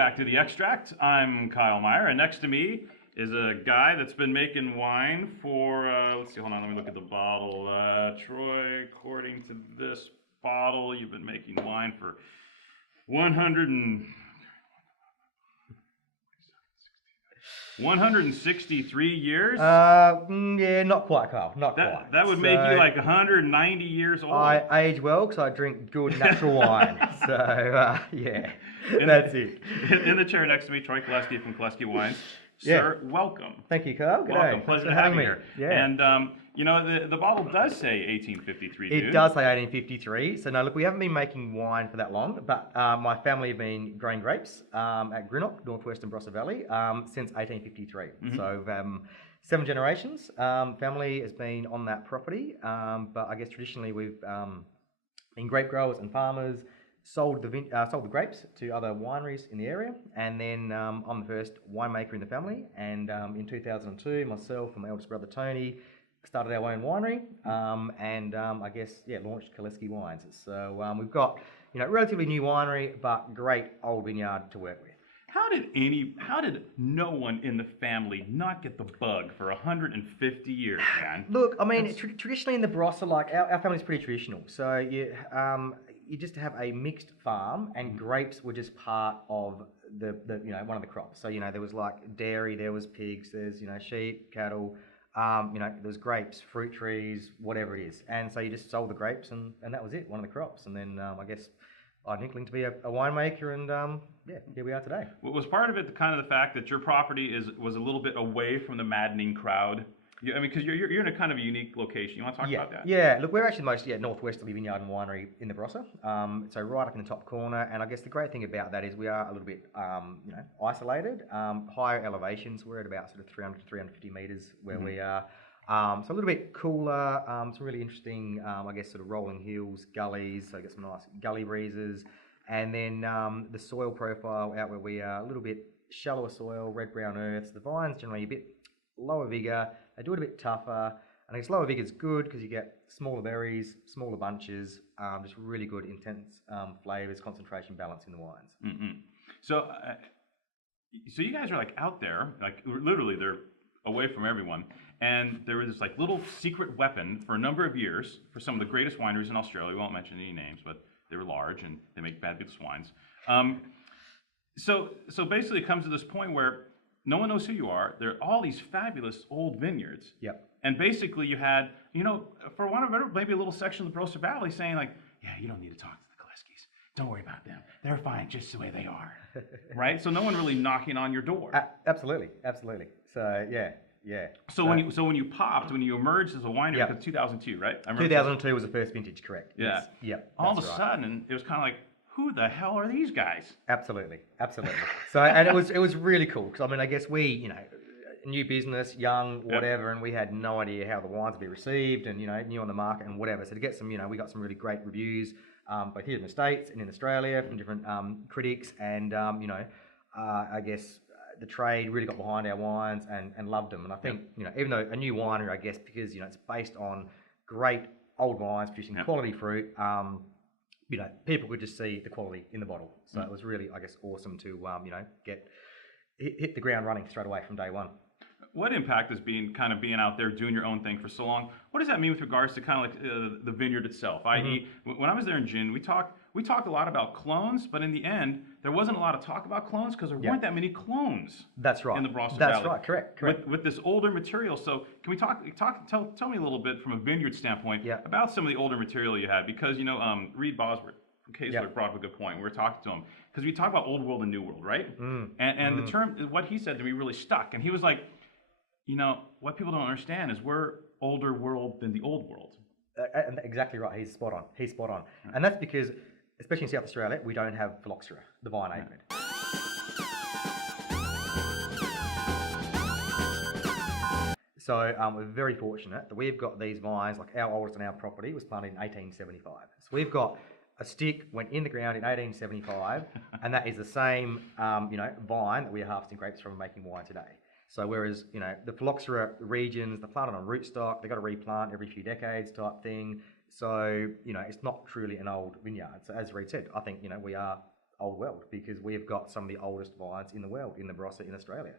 back to The Extract. I'm Kyle Meyer, and next to me is a guy that's been making wine for, let's see, hold on, let me look at the bottle. Troy, according to this bottle, you've been making wine for 163 years? Yeah, not quite, Kyle. Not quite. That would make you like 190 years old. I age well because I drink good natural wine. So, yeah, that's it. In the chair next to me, Troy Kalleske from Kalleske Wines. Yeah. Sir, welcome. Thank you, Kyle. Good Welcome. day. Pleasure Thanks to for have you having here. me. Yeah. And, the bottle does say 1853, dude. It does say 1853. So, no, look, we haven't been making wine for that long, but my family have been growing grapes at Greenock, northwestern Barossa Valley, since 1853. Mm-hmm. So, 7 generations. Family has been on that property, but I guess traditionally we've been grape growers and farmers, sold the grapes to other wineries in the area, and then I'm the first winemaker in the family. And in 2002, myself and my eldest brother Tony started our own winery, and I guess launched Kalleske Wines. So we've got relatively new winery, but great old vineyard to work with. How did no one in the family not get the bug for 150 years, man? Look, I mean, traditionally in the Barossa, like our family's pretty traditional. So you just have a mixed farm, and grapes were just part of the one of the crops. So there was like dairy, there was pigs, there's sheep, cattle, there's grapes, fruit trees, whatever it is. And so you just sold the grapes, and that was it, one of the crops. And then I guess I had an inkling to be a winemaker, and here we are today. Was part of it the fact that your property was a little bit away from the maddening crowd? I mean, because you're in a kind of a unique location. You want to talk about that? Yeah, look, we're actually the most northwesterly vineyard and winery in the Barossa. So right up in the top corner, and I guess the great thing about that is we are a little bit isolated, higher elevations. We're at about sort of 300 to 350 meters where we are. So a little bit cooler, some really interesting, I guess, sort of rolling hills, gullies. So get some nice gully breezes, and then the soil profile out where we are, a little bit shallower soil, red brown earths. The vines generally a bit lower vigor. They do it a bit tougher, and I guess lower vigor is good because you get smaller berries, smaller bunches, just really good intense flavors, concentration, balance in the wines. Mm-hmm. So you guys are like out there, like literally they're away from everyone, and there was this like little secret weapon for a number of years for some of the greatest wineries in Australia. We won't mention any names, but they were large and they make fabulous wines. So basically it comes to this point where no one knows who you are. There are all these fabulous old vineyards. Yep. And basically you had, for one of it, maybe a little section of the Barossa Valley saying like, yeah, you don't need to talk to the Kalleskes. Don't worry about them. They're fine just the way they are. Right? So no one really knocking on your door. Absolutely. So, yeah. So when you emerged as a winery, because 2002, right? 2002 was the first vintage, correct? Yeah. Yes. Yep. All of a sudden, it was kind of like, who the hell are these guys? Absolutely. So, and it was really cool because I mean, I guess we, new business, young, whatever, and we had no idea how the wines would be received, and new on the market and whatever. So to get some, we got some really great reviews, both here in the States and in Australia from different critics, and I guess the trade really got behind our wines and loved them. And I think even though a new winery, I guess because it's based on great old wines producing quality fruit. People could just see the quality in the bottle. So it was really, I guess, awesome to, hit the ground running straight away from day one. What impact has being out there doing your own thing for so long? What does that mean with regards to kind of like the vineyard itself? I.e., when I was there in Gin, we talked a lot about clones, but in the end, there wasn't a lot of talk about clones because there weren't that many clones. That's right. In the Barossa Valley. That's right. Correct. With this older material, so can we tell me a little bit from a vineyard standpoint about some of the older material you had? Because Reed Bosworth from Kaesler brought up a good point. We were talking to him because we talk about old world and new world, right? And the term, what he said to me really stuck, and he was like, what people don't understand is we're older world than the old world. Exactly right. He's spot on. And that's because, especially in South Australia, we don't have phylloxera, the vine aphid. So we're very fortunate that we've got these vines, like our oldest on our property was planted in 1875. So we've got a stick, went in the ground in 1875, and that is the same, vine that we are harvesting grapes from and making wine today. So whereas, the phylloxera regions, they're planted on rootstock, they've got to replant every few decades type thing. So, it's not truly an old vineyard. So as Reed said, I think, we are old world because we've got some of the oldest vines in the world in the Barossa in Australia,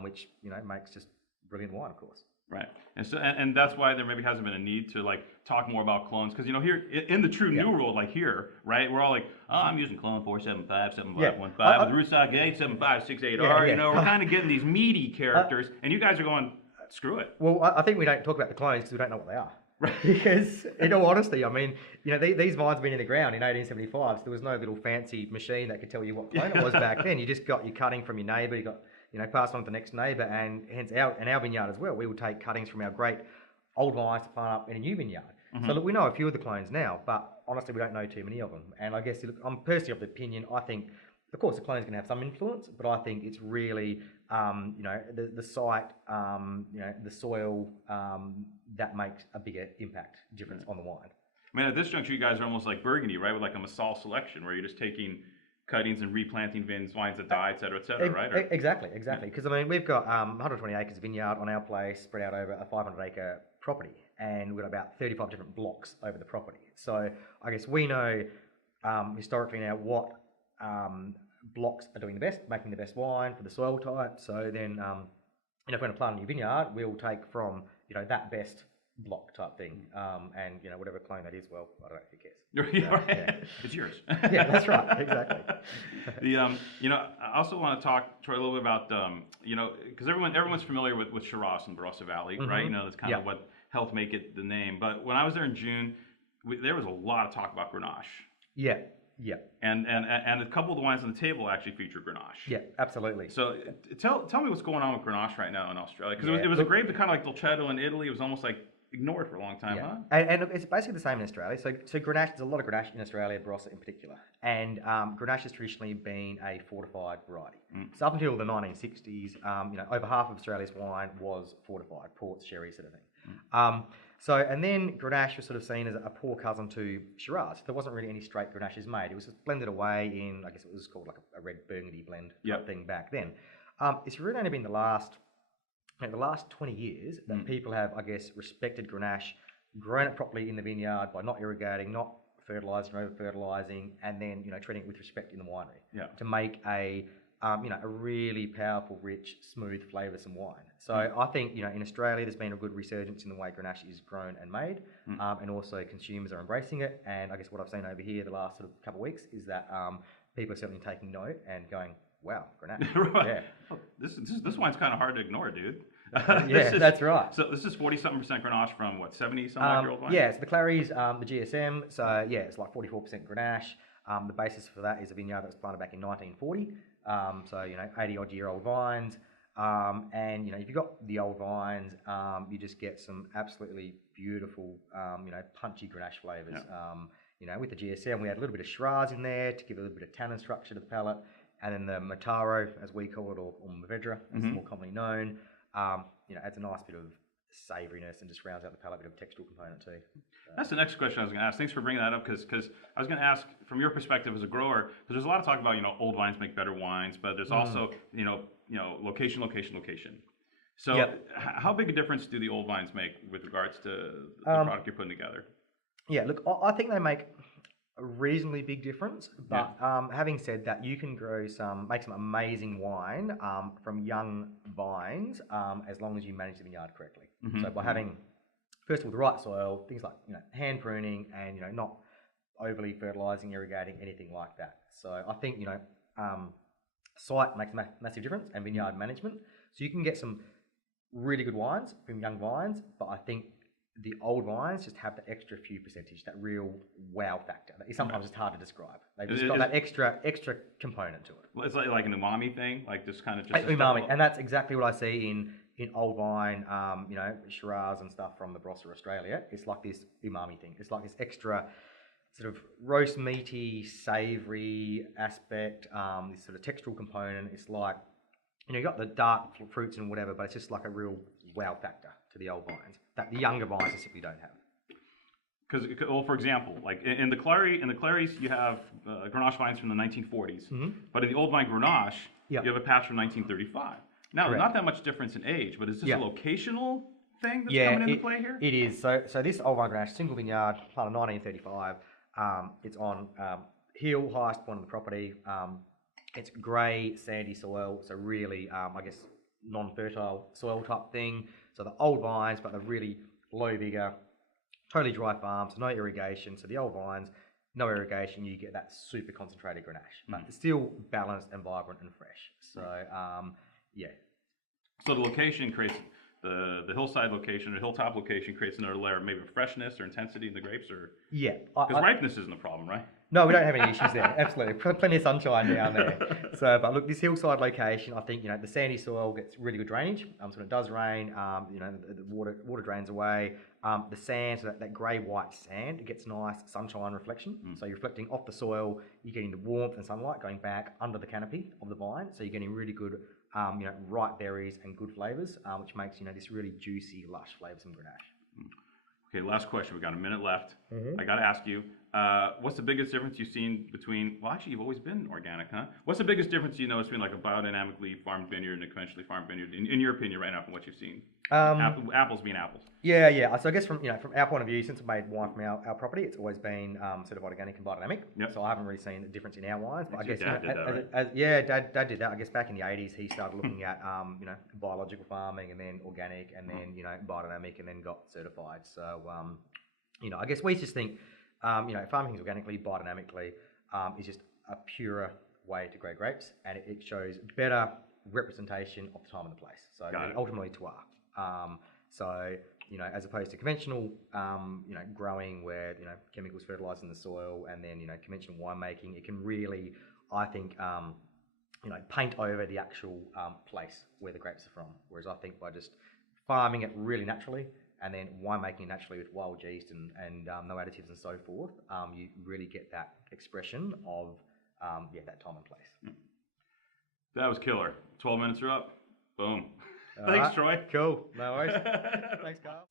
which makes just brilliant wine, of course. Right, and so and that's why there maybe hasn't been a need to like talk more about clones because here in the true new world, like here, right, we're all like, oh, I'm using clone 475, 7515 with rootstock 87568R. We're kind of getting these meaty characters, and you guys are going, screw it. Well, I think we don't talk about the clones because we don't know what they are. Right. Because, in all honesty, I mean, these vines have been in the ground in 1875, so there was no little fancy machine that could tell you what clone it was back then. You just got your cutting from your neighbour, you got passed on to the next neighbour, and hence our vineyard as well. We would take cuttings from our great old vines to plant up in a new vineyard. So look, we know a few of the clones now, but honestly, we don't know too many of them. And I guess I'm personally of the opinion. I think, of course, the clone's going to have some influence, but I think it's really the site, the soil that makes a bigger difference on the wine. I mean, at this juncture, you guys are almost like Burgundy, right? With like a Massal selection, where you're just taking cuttings and replanting vines that die, et cetera, right? Exactly. Because I mean, we've got 120 acres of vineyard on our place, spread out over a 500-acre property, and we've got about 35 different blocks over the property. So I guess we know historically now what blocks are doing the best, making the best wine for the soil type. So then, if we're going to plant a new vineyard, we'll take from that best block type thing, and whatever clone that is. Well, I don't know if he cares. It's yours. Yeah, that's right. Exactly. I also want to talk, Troy, a little bit about because everyone's familiar with Shiraz in the Barossa Valley, right? That's kind of what helped make it the name. But when I was there in June, there was a lot of talk about Grenache. Yeah. And a couple of the wines on the table actually feature Grenache. Yeah, absolutely. So tell me what's going on with Grenache right now in Australia, because it was a grape that kind of like Dolcetto in Italy. It was almost like ignored for a long time, huh? And it's basically the same in Australia. So Grenache, there's a lot of Grenache in Australia, Barossa in particular. And Grenache has traditionally been a fortified variety. So up until the 1960s, over half of Australia's wine was fortified, ports, sherry sort of thing. And then Grenache was sort of seen as a poor cousin to Shiraz. There wasn't really any straight Grenaches made. It was just blended away in, I guess it was called like a red burgundy blend type thing back then. It's really only been the last 20 years that people have, I guess, respected Grenache, grown it properly in the vineyard by not irrigating, not fertilising, over-fertilising, and then, treating it with respect in the winery to make a really powerful, rich, smooth, flavoursome wine. So I think, in Australia, there's been a good resurgence in the way Grenache is grown and made, and also consumers are embracing it. And I guess what I've seen over here the last sort of couple of weeks is that people are certainly taking note and going, wow, Grenache. Right. Yeah. Oh, this wine's kind of hard to ignore, dude. That's right. So this is 40-something% Grenache from what, 70-something-year-old wine? Yeah, so the Clary's the GSM. So yeah, it's like 44% Grenache. The basis for that is a vineyard that was planted back in 1940. 80-odd-year-old vines. And if you've got the old vines, you just get some absolutely beautiful, punchy Grenache flavours. With the GSM, we had a little bit of Shiraz in there to give a little bit of tannin structure to the palate. And then the Mataro, as we call it, or Mourvedre, as it's more commonly known, adds a nice bit of savouriness and just rounds out the palate, a bit of textural component too. That's the next question I was going to ask. Thanks for bringing that up, because I was going to ask from your perspective as a grower, because there's a lot of talk about old wines make better wines, but there's also location. So how big a difference do the old wines make with regards to the product you're putting together? Yeah, look, I think they make a reasonably big difference, but having said that, you can make some amazing wine from young vines as long as you manage the vineyard correctly. So by having, first of all, the right soil, things like hand pruning and not overly fertilising, irrigating, anything like that. So I think site makes a massive difference, and vineyard management. So you can get some really good wines from young vines, but I think the old wines just have the extra few percentage, that real wow factor. That is sometimes it's hard to describe. They've just got that extra component to it. Well, it's like an umami thing, like just kind of umami, and that's exactly what I see in old wine, Shiraz and stuff from the Barossa, Australia. It's like this umami thing. It's like this extra sort of roast meaty, savoury aspect, this sort of textural component. It's like, you got the dark fruits and whatever, but it's just like a real wow factor to the old vines that the younger vines just simply don't have. Because, well, for example, like in the Clarys, you have Grenache vines from the 1940s, but in the old vine Grenache, you have a patch from 1935. Now, there's not that much difference in age, but is this a locational thing that's coming into play here? It is. So this old vine Grenache, single vineyard, planted in 1935. It's on hill, highest point of the property. It's grey, sandy soil, so really, I guess, non-fertile soil type thing. So the old vines, but they're really low vigor, totally dry farm, so no irrigation. So the old vines, no irrigation, you get that super concentrated Grenache, but it's still balanced and vibrant and fresh. So yeah. So the location creates the hillside location or hilltop location creates another layer, maybe of freshness or intensity in the grapes, or Yeah. because ripeness isn't a problem, right? No, we don't have any issues there. Absolutely, plenty of sunshine down there. So, but look, this hillside location, I think the sandy soil gets really good drainage. So when it does rain, the water drains away. The sand, so that grey white sand, it gets nice sunshine reflection. So you're reflecting off the soil, you're getting the warmth and sunlight going back under the canopy of the vine. So you're getting really good, ripe berries and good flavours, which makes this really juicy, lush flavours from Grenache. Okay, last question. We've got a minute left. I got to ask you, what's the biggest difference you've seen between, well, actually, you've always been organic, huh? What's the biggest difference you notice between like a biodynamically farmed vineyard and a conventionally farmed vineyard, in your opinion, right now, from what you've seen? Apples being apples. Yeah. So I guess from our point of view, since I made wine from our property, it's always been sort of organic and biodynamic. Yep. So I haven't really seen a difference in our wines. But I guess Dad did that, right? Dad did that. I guess back in the 80s, he started looking at biological farming and then organic and then biodynamic and then got certified. So I guess we just think farming things organically, biodynamically is just a purer way to grow grapes, and it shows better representation of the time and the place. So ultimately terroir. So as opposed to conventional, growing where chemicals fertilizing the soil, and then conventional winemaking, it can really, I think, paint over the actual place where the grapes are from. Whereas I think by just farming it really naturally, and then winemaking naturally with wild yeast and no additives and so forth, you really get that expression of that time and place. That was killer. 12 minutes are up. Boom. All Thanks, right. Troy. Cool. No worries. Thanks, Carl.